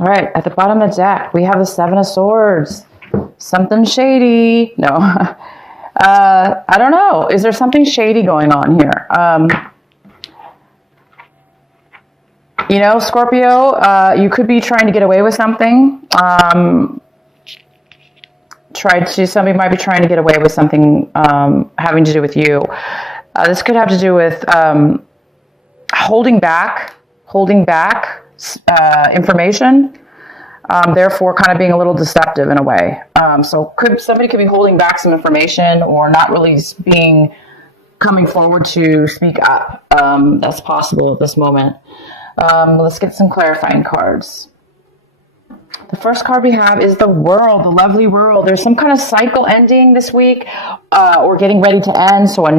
All right, at the bottom of the deck, we have the Seven of Swords. Something shady. No. I don't know. Is there something shady going on here? Scorpio, you could be trying to get away with something. Somebody might be trying to get away with something having to do with you. This could have to do with holding back information, therefore kind of being a little deceptive in a way. Somebody could be holding back some information or not really coming forward to speak up. That's possible at this moment. Let's get some clarifying cards. The first card we have is the World, the lovely World. There's some kind of cycle ending this week, or getting ready to end, so a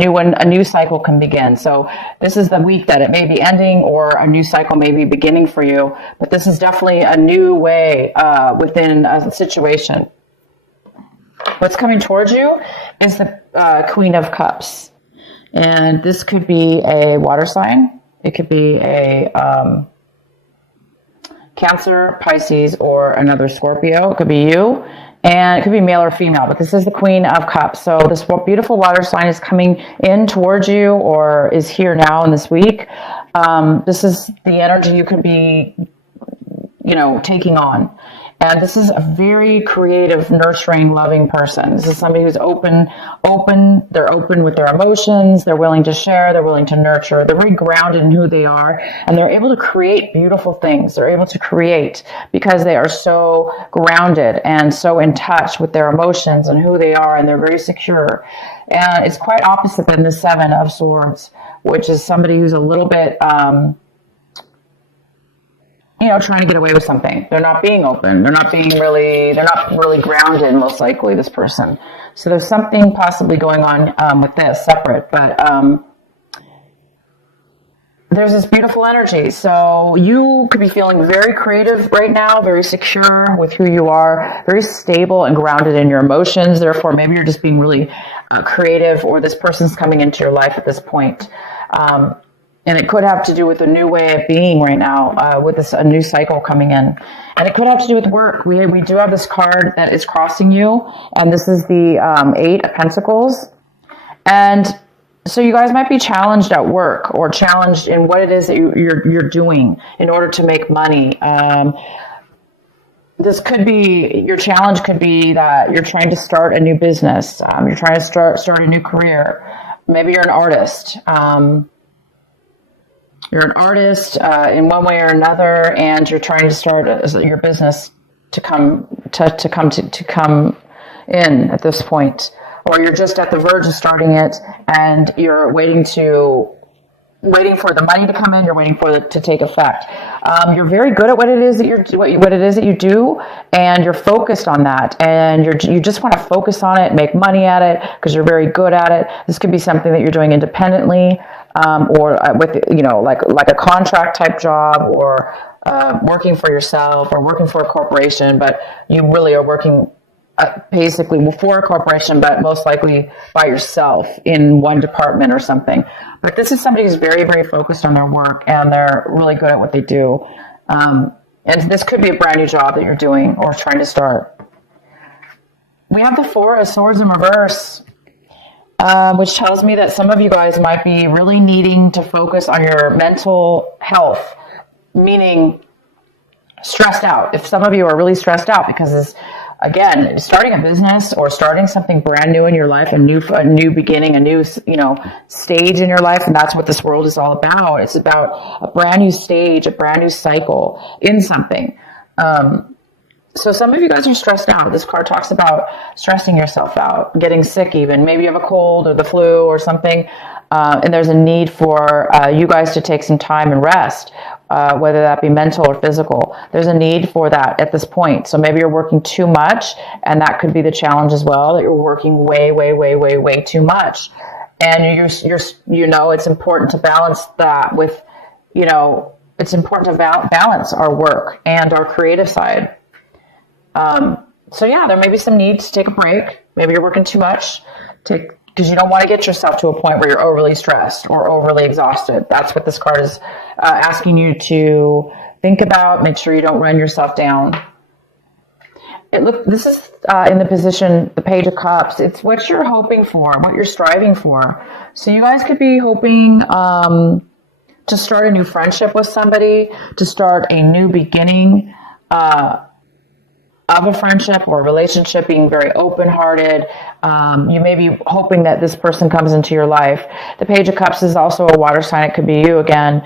new cycle can begin. So this is the week that it may be ending, or a new cycle may be beginning for you. But this is definitely a new way within a situation. What's coming towards you is the Queen of Cups, and this could be a water sign. It could be a Cancer, Pisces, or another Scorpio. It could be you, and it could be male or female, but this is the Queen of Cups. So this beautiful water sign is coming in towards you, or is here now in this week. This is the energy you could be, taking on. And this is a very creative, nurturing, loving person. This is somebody who's open. They're open with their emotions. They're willing to share. They're willing to nurture. They're very grounded in who they are. And they're able to create beautiful things. They're able to create because they are so grounded and so in touch with their emotions and who they are. And they're very secure. And it's quite opposite than the Seven of Swords, which is somebody who's a little bit... trying to get away with something. They're not being open. They're not really grounded, most likely, this person. So there's something possibly going on with this separate, but there's this beautiful energy. So you could be feeling very creative right now, very secure with who you are, very stable and grounded in your emotions. Therefore, maybe you're just being really creative, or this person's coming into your life at this point. And it could have to do with a new way of being right now, with a new cycle coming in. And it could have to do with work. We do have this card that is crossing you, and this is the Eight of Pentacles. And so you guys might be challenged at work, or challenged in what it is that you're doing in order to make money. Your challenge could be that you're trying to start a new business. You're trying to start a new career. Maybe you're an artist. You're an artist in one way or another, and you're trying to start your business to come in at this point, or you're just at the verge of starting it, and you're waiting for the money to come in. You're waiting for it to take effect. You're very good at what it is that you do, and you're focused on that, and you just want to focus on it, make money at it, because you're very good at it. This could be something that you're doing independently. Or with, like a contract type job, or working for yourself, or working for a corporation, but you really are working basically for a corporation, but most likely by yourself in one department or something. But this is somebody who's very, very focused on their work, and they're really good at what they do. And this could be a brand new job that you're doing or trying to start. We have the Four of Swords in reverse. Which tells me that some of you guys might be really needing to focus on your mental health, meaning stressed out. If some of you are really stressed out because, again, starting a business or starting something brand new in your life, a new beginning, a new, stage in your life, and that's what this world is all about. It's about a brand new stage, a brand new cycle in something. So some of you guys are stressed out. This card talks about stressing yourself out, getting sick even. Maybe you have a cold or the flu or something, and there's a need for you guys to take some time and rest, whether that be mental or physical. There's a need for that at this point. So maybe you're working too much, and that could be the challenge as well, that you're working way, way, way, way, way too much. And it's important to balance that with, it's important to balance our work and our creative side. There may be some need to take a break. Maybe you're working too much because you don't want to get yourself to a point where you're overly stressed or overly exhausted. That's what this card is asking you to think about. Make sure you don't run yourself down. This is in the position, the Page of Cups. It's what you're hoping for, what you're striving for. So you guys could be hoping to start a new friendship with somebody, to start a new beginning of a friendship or a relationship, being very open-hearted. You may be hoping that this person comes into your life. The Page of Cups is also a water sign. It could be you again.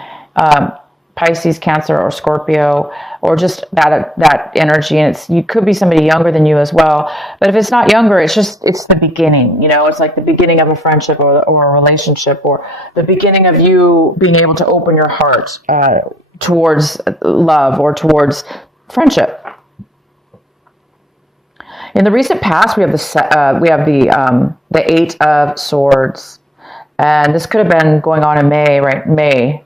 Pisces, Cancer, or Scorpio, or just that energy. And you could be somebody younger than you as well. But if it's not younger, it's the beginning. It's like the beginning of a friendship or a relationship, or the beginning of you being able to open your heart towards love or towards friendship. In the recent past, we have the Eight of Swords, and this could have been going on in May, right? May.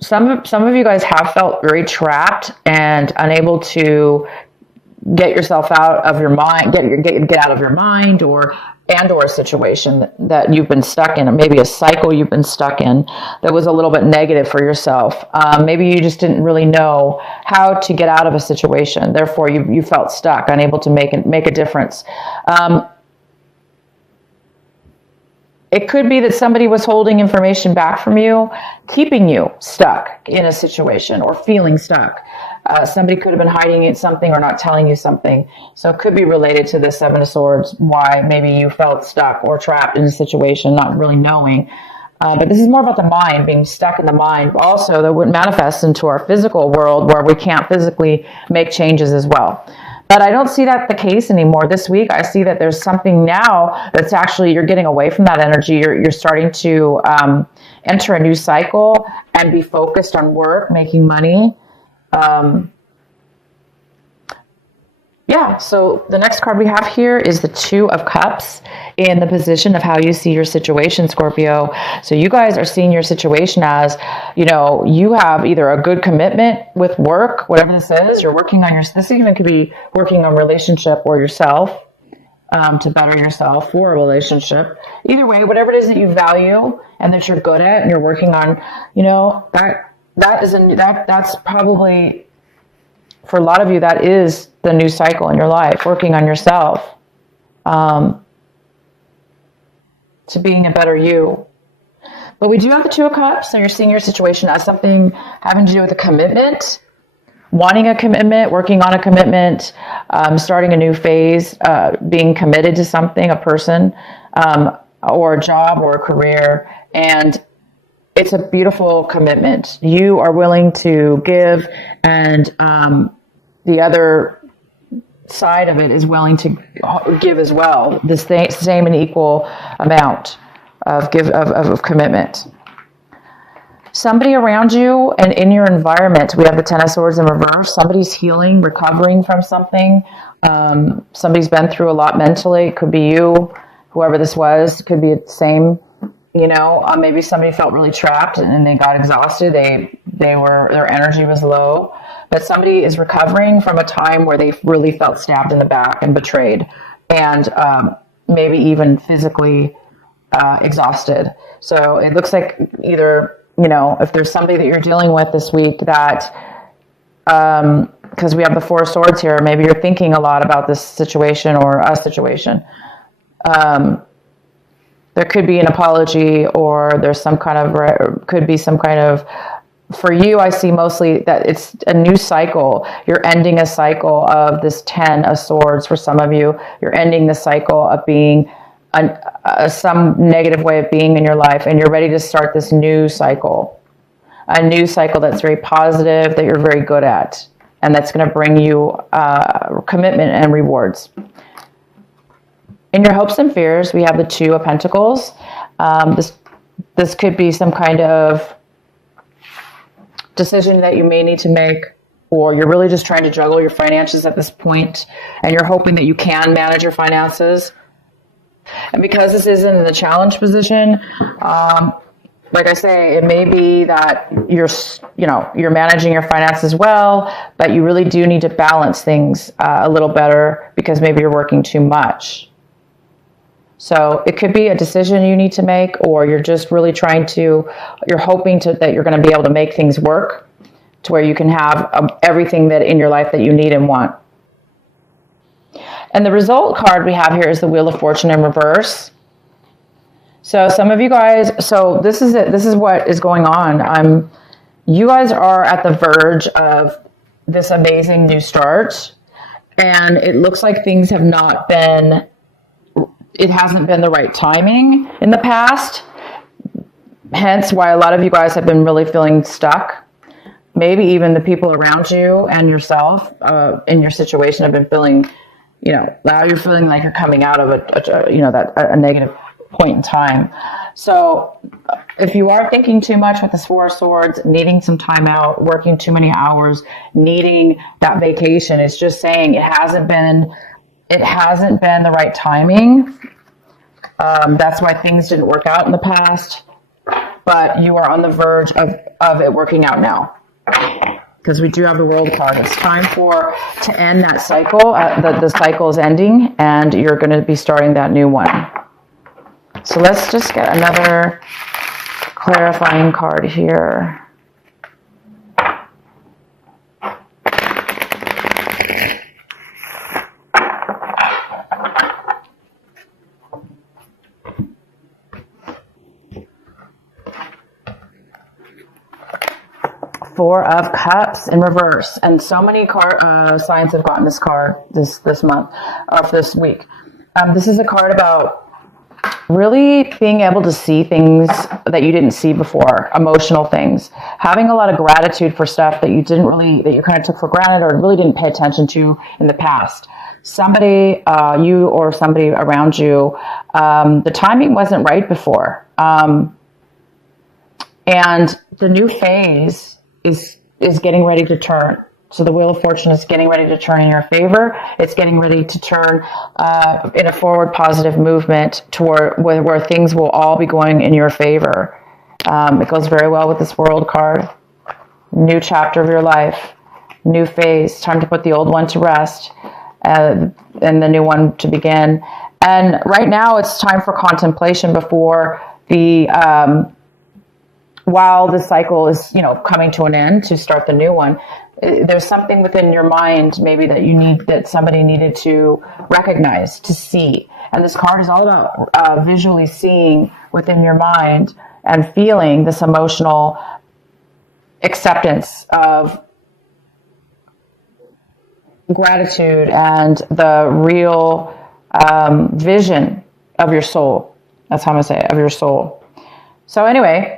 Some of you guys have felt very trapped and unable to get yourself out of your mind, get out of your mind, or a situation that you've been stuck in, or maybe a cycle you've been stuck in that was a little bit negative for yourself. Maybe you just didn't really know how to get out of a situation. Therefore, you felt stuck, unable to make a difference. It could be that somebody was holding information back from you, keeping you stuck in a situation or feeling stuck. Somebody could have been hiding something or not telling you something. So it could be related to the Seven of Swords, why maybe you felt stuck or trapped in a situation, not really knowing. But this is more about the mind, being stuck in the mind. Also, that would manifest into our physical world where we can't physically make changes as well. But I don't see that the case anymore. This week, I see that there's something now that's actually, you're getting away from that energy. You're starting to enter a new cycle and be focused on work, making money. So the next card we have here is the Two of Cups in the position of how you see your situation, Scorpio. So you guys are seeing your situation as, you have either a good commitment with work, whatever this is, you're working on this even could be working on relationship or yourself, to better yourself for a relationship. Either way, whatever it is that you value and that you're good at and you're working on, that's probably, for a lot of you, that is the new cycle in your life, working on yourself, to being a better you. But we do have the Two of Cups, so you're seeing your situation as something having to do with a commitment, wanting a commitment, working on a commitment, starting a new phase, being committed to something, a person, or a job or a career. And it's a beautiful commitment. You are willing to give, and the other side of it is willing to give as well, the same and equal amount of commitment. Somebody around you and in your environment, we have the Ten of Swords in reverse. Somebody's healing, recovering from something. Somebody's been through a lot mentally. It could be you, whoever this was. It could be the same. Maybe somebody felt really trapped and they got exhausted. Their energy was low. But somebody is recovering from a time where they really felt stabbed in the back and betrayed, and maybe even physically exhausted. So it looks like either, if there's somebody that you're dealing with this week that, because we have the Four of Swords here, maybe you're thinking a lot about this situation or a situation. There could be an apology, or there's could be some kind of, for you, I see mostly that it's a new cycle. You're ending a cycle of this Ten of Swords. For some of you, you're ending the cycle of being some negative way of being in your life, and you're ready to start this new cycle. A new cycle that's very positive, that you're very good at, and that's going to bring you commitment and rewards. In your hopes and fears, we have the Two of Pentacles. This could be some kind of decision that you may need to make, or you're really just trying to juggle your finances at this point, and you're hoping that you can manage your finances. And because this isn't in the challenge position, like I say, it may be that you're managing your finances well, but you really do need to balance things a little better, because maybe you're working too much. So it could be a decision you need to make, or you're just really you're hoping that you're going to be able to make things work to where you can have everything that in your life that you need and want. And the result card we have here is the Wheel of Fortune in reverse. So some of you guys, so this is it. This is what is going on. You guys are at the verge of this amazing new start. And it looks like things have not been, it hasn't been the right timing in the past. Hence why a lot of you guys have been really feeling stuck. Maybe even the people around you and yourself in your situation have been feeling, now you're feeling like you're coming out of a negative point in time. So if you are thinking too much with this Four of Swords, needing some time out, working too many hours, needing that vacation, it's just saying it hasn't been the right timing. That's why things didn't work out in the past, but you are on the verge of it working out now. Because we do have the World card. It's time to end that cycle. The cycle is ending, and you're going to be starting that new one. So let's just get another clarifying card here. Four of Cups in reverse, and so many signs have gotten this card this month or this week. This is a card about really being able to see things that you didn't see before, emotional things, having a lot of gratitude for stuff that you kind of took for granted or really didn't pay attention to in the past. Somebody, you or somebody around you, the timing wasn't right before, and the new phase is getting ready to turn. So the Wheel of Fortune is getting ready to turn in your favor. It's getting ready to turn in a forward positive movement toward where things will all be going in your favor. It goes very well with this World card. New chapter of your life, new phase. Time to put the old one to rest and the new one to begin. And right now it's time for contemplation before while the cycle is, coming to an end to start the new one. There's something within your mind maybe that somebody needed to recognize, to see. And this card is all about visually seeing within your mind and feeling this emotional acceptance of gratitude and the real vision of your soul. That's how I'm going to say it, of your soul. So anyway,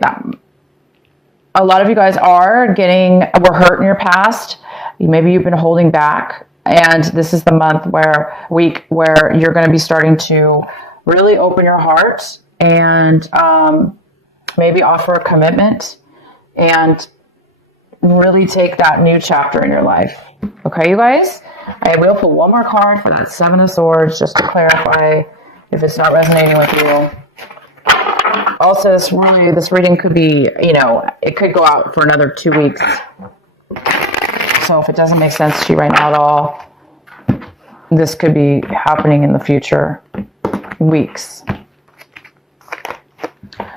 a lot of you guys were hurt in your past. Maybe you've been holding back. And this is the week where you're going to be starting to really open your heart and maybe offer a commitment and really take that new chapter in your life. Okay, you guys? I will put one more card for that Seven of Swords just to clarify if it's not resonating with you. Also, this reading could be, it could go out for another 2 weeks. So if it doesn't make sense to you right now at all, this could be happening in the future weeks.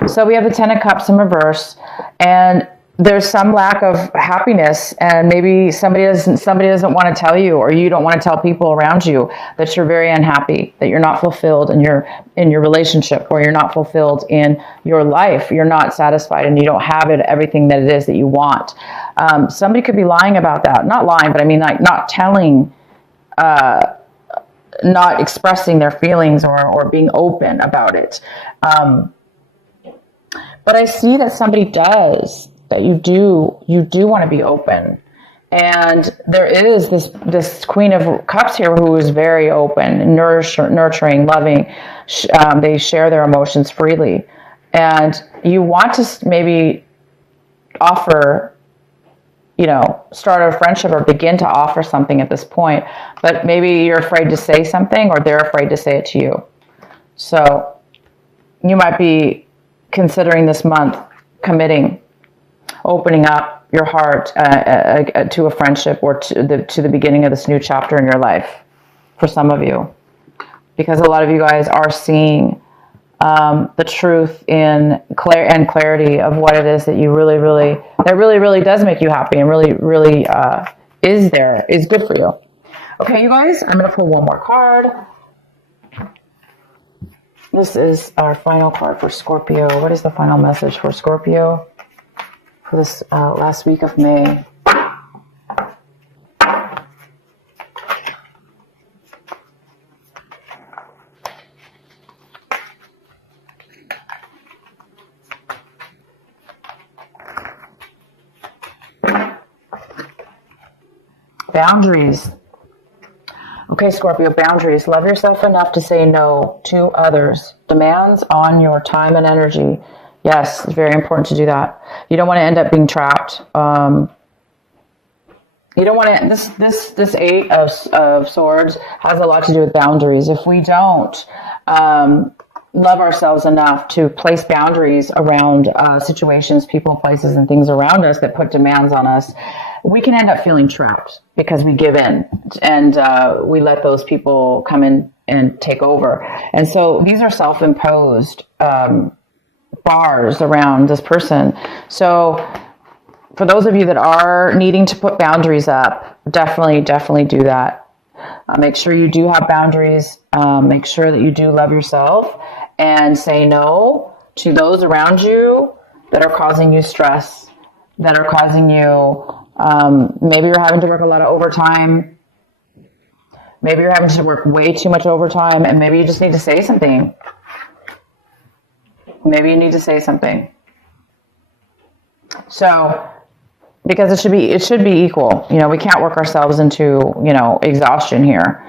So we have the Ten of Cups in reverse, and there's some lack of happiness, and maybe somebody doesn't want to tell you, or you don't want to tell people around you that you're very unhappy, that you're not fulfilled in your relationship, or you're not fulfilled in your life. You're not satisfied, and you don't have everything that it is that you want. Somebody could be lying about that. Not lying, but I mean like not telling, not expressing their feelings or being open about it. But I see that somebody does. That you do want to be open. And there is this Queen of Cups here who is very open, nurturing, loving. They share their emotions freely. And you want to maybe offer, start a friendship or begin to offer something at this point. But maybe you're afraid to say something, or they're afraid to say it to you. So you might be considering this month committing, opening up your heart to a friendship or to the beginning of this new chapter in your life for some of you. Because a lot of you guys are seeing the truth in clarity of what it is that you really does make you happy and really is good for you. Okay, you guys, I'm going to pull one more card. This is our final card for Scorpio. What is the final message for Scorpio for this last week of May? Boundaries. Okay, Scorpio, boundaries. Love yourself enough to say no to others. Demands on your time and energy. Yes, it's very important to do that. You don't want to end up being trapped. You don't want to. This Eight of Swords has a lot to do with boundaries. If we don't love ourselves enough to place boundaries around situations, people, places, and things around us that put demands on us, we can end up feeling trapped because we give in and we let those people come in and take over. And so these are self-imposed bars around this person. So for those of you that are needing to put boundaries up, definitely do that. Make sure you do have boundaries. Make sure that you do love yourself and say no to those around you that are causing you stress, that are causing you, maybe you're having to work a lot of overtime. Maybe you're having to work way too much overtime, and maybe you just need to say something. Maybe you need to say something. So, because it should be equal. You know, we can't work ourselves into, exhaustion here.